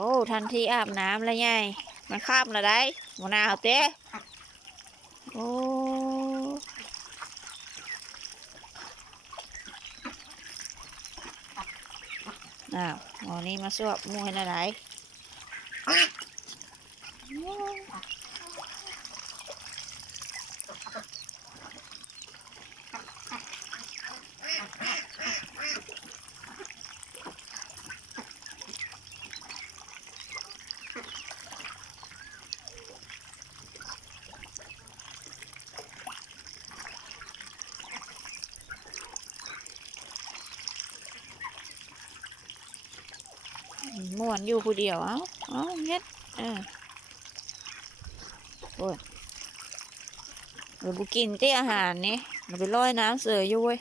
โอ้ทันทีอาบน้ำแล้วไงมันข้ามละได้มะนาวเต้โอ้อ้าวหมอนี่มาสวบมวยนะได้ม่วนอยู่ผู้เดียวเอ้าเฮ็ดเออโอ้ยเราบุกินที่อาหารนี่เราไปลอยน้ำเสืออยู่เว้ย